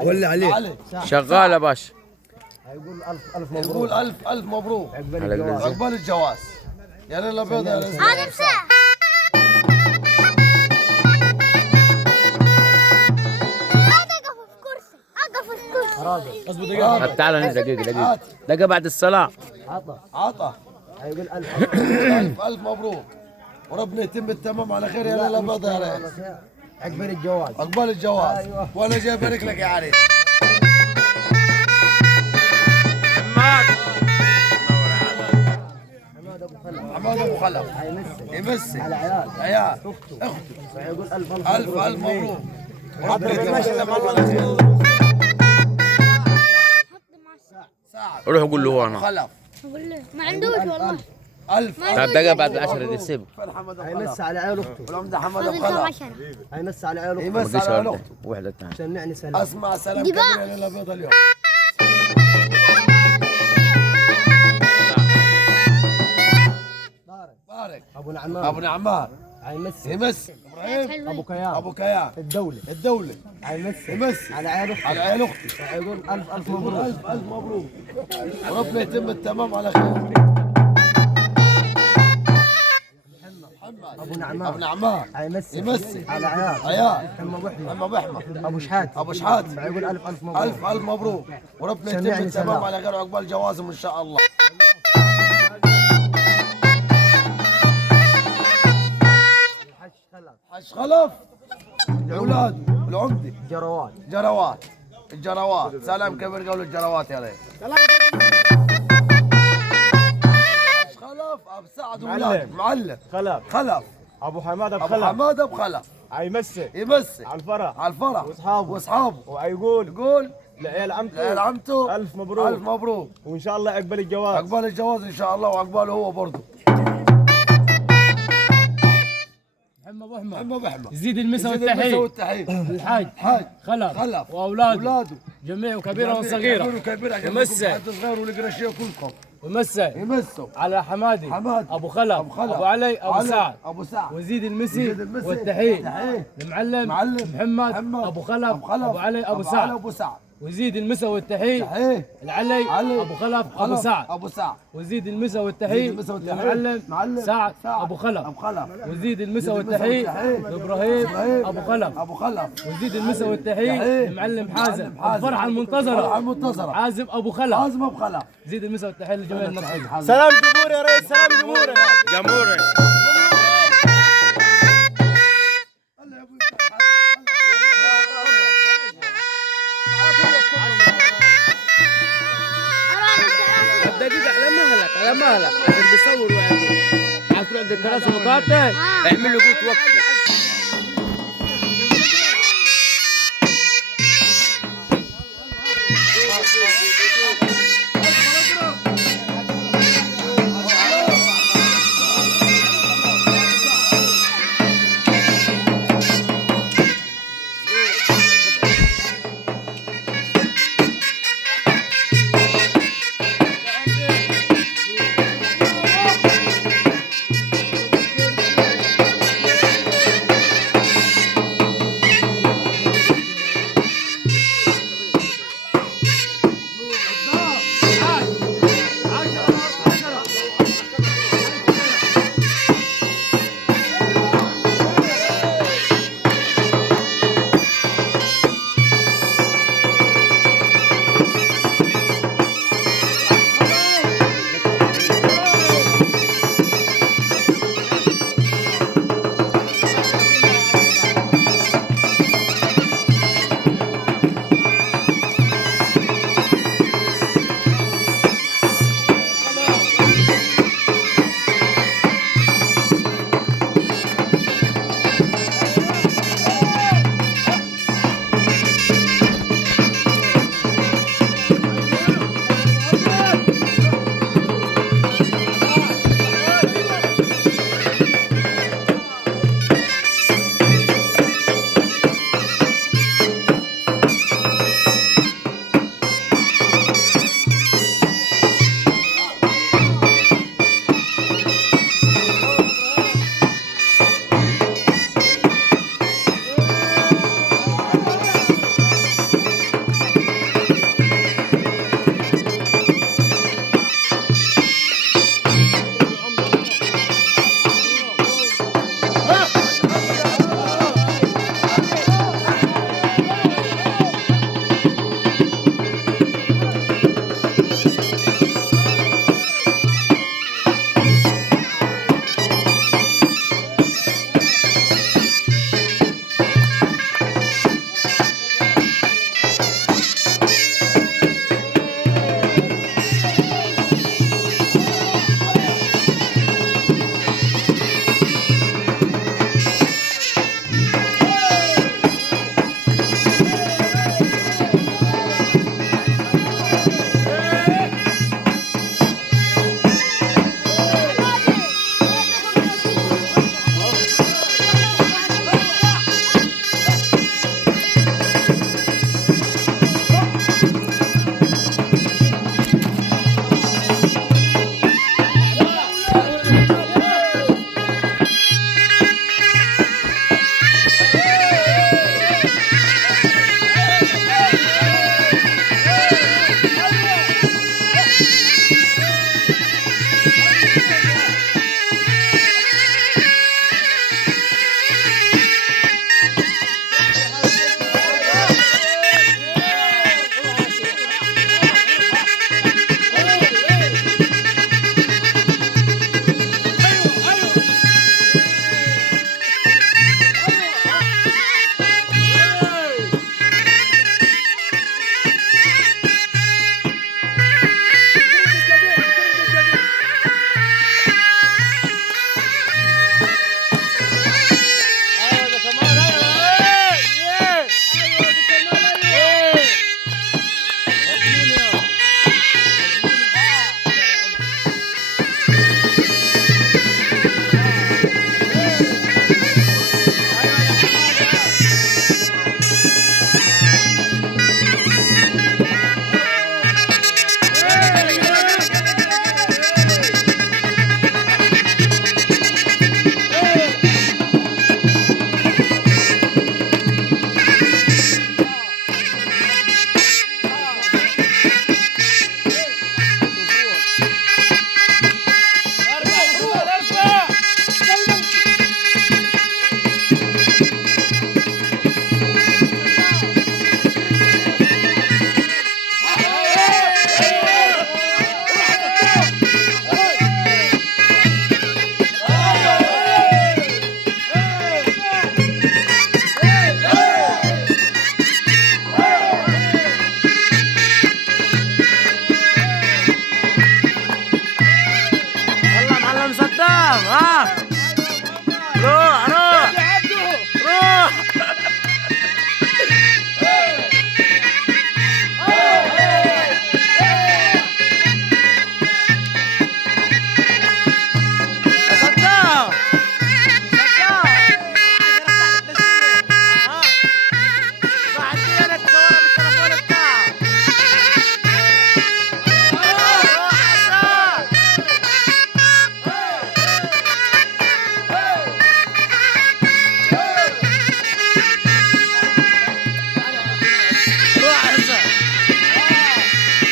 ولا عليه علي شغال يا باشا. هيقول ألف مبروك. يقول ألف مبروك عقبال الجواز. عقبال الجواز. يا ليل ابيض يا ليل هذا مساء. طب تعالى ننزل دقيقة بعد الصلاة. عطا هيقول ألف ألف مبروك وربنا يتم التمام على خير يا ليل ابيض يا ريس. عقبال الجواز. عقبال الجواز. أيوة. وانا جاي ابارك لك يا عريس. حماد ابو خلف يمسي على عيال. عيال أخته. هيقول ألف مبروك وربنا يتم التمام على خير. ساعد روح قول له هو انا. خلف اقول له ما عندوش والله. ألف طب دقيقة بعد العشرة دي سيبه. هيمس على عيال أخته. والعمده حماد فاضل ابو كم خلف عشرة. هيمس على عيال أخته. يمس مفيش على واحدة اخته. واحدة ثانية. سمعني سلام. اسمع سلام دي كبير بقى. يا ليل ابيض اليوم. بارك أبو نعمان. ابو نعمان هيمس. يمس ابراهيم حلوين. أبو كيان. ابو كيان الدولة. الدوله هيمس. يمس على عيال أخته. على عيال اختي. هيقول ألف مبروك. ألف مبروك وربنا يتم التمام على خير. أبو نعمان. ابو نعمان هيمس. يمسي على عيال. عيال أم أبو أحمد. ام ابو احمد أبو شحات. ابو شحات هيقول ألف مبروك. ألف مبروك وربنا يتم سمعني التمام سلام. على خير وعقبال جوازهم ان شاء الله. حج خلف الاولاد العمده جروات. جروات الجروات سلام كبير قول الجروات يا ريت. حج خلف ابو سعد واولاد معلم خلف ابو حماد ابو ابو خلف حماد ابو خلف هيمسي يمسي على الفرح على الفرح واصحابه واصحابه وهيقول يقول لعيال عمته عمته الف مبروك الف مبروك وان شاء الله عقبال الجواز. عقبال الجواز ان شاء الله وعقباله هو برضه. محمد ابو احمد محمد ابو احمد يزيد المسا يزيد المسا والتحيه. والتحيه. الحاج حاج خلف خلف واولاده اولاده جميع وكبيره وصغيره كبيره يمسي. حد صغير والقرشيه كلكم ومسا يمسوا على حمادي حماد ابو خلف ابو علي ابو سعد ابو سعد وزيد المسي يزيد المسي والتحيه المعلم محمد ابو خلف ابو علي ابو سعد ابو سعد وزيد المسا والتحيه تحيه العلي ابو خلف ابو سعد ابو سعد وزيد المسا والتحيه المعلم سعد ابو خلف وزيد المسا والتحيه ابراهيم ابو خلف وزيد المسا والتحيه المعلم حازم الفرحه المنتظره حازم ابو خلف زيد المسا والتحيه لجميع المصريين. سلام جمهور يا ريس. سلام جمهور. جمهوري. طب دقيقة على مهلك عشان بيصوروا يعني. عايز تروح عند الكراسي مقاطع اعمل له قوة وقفه.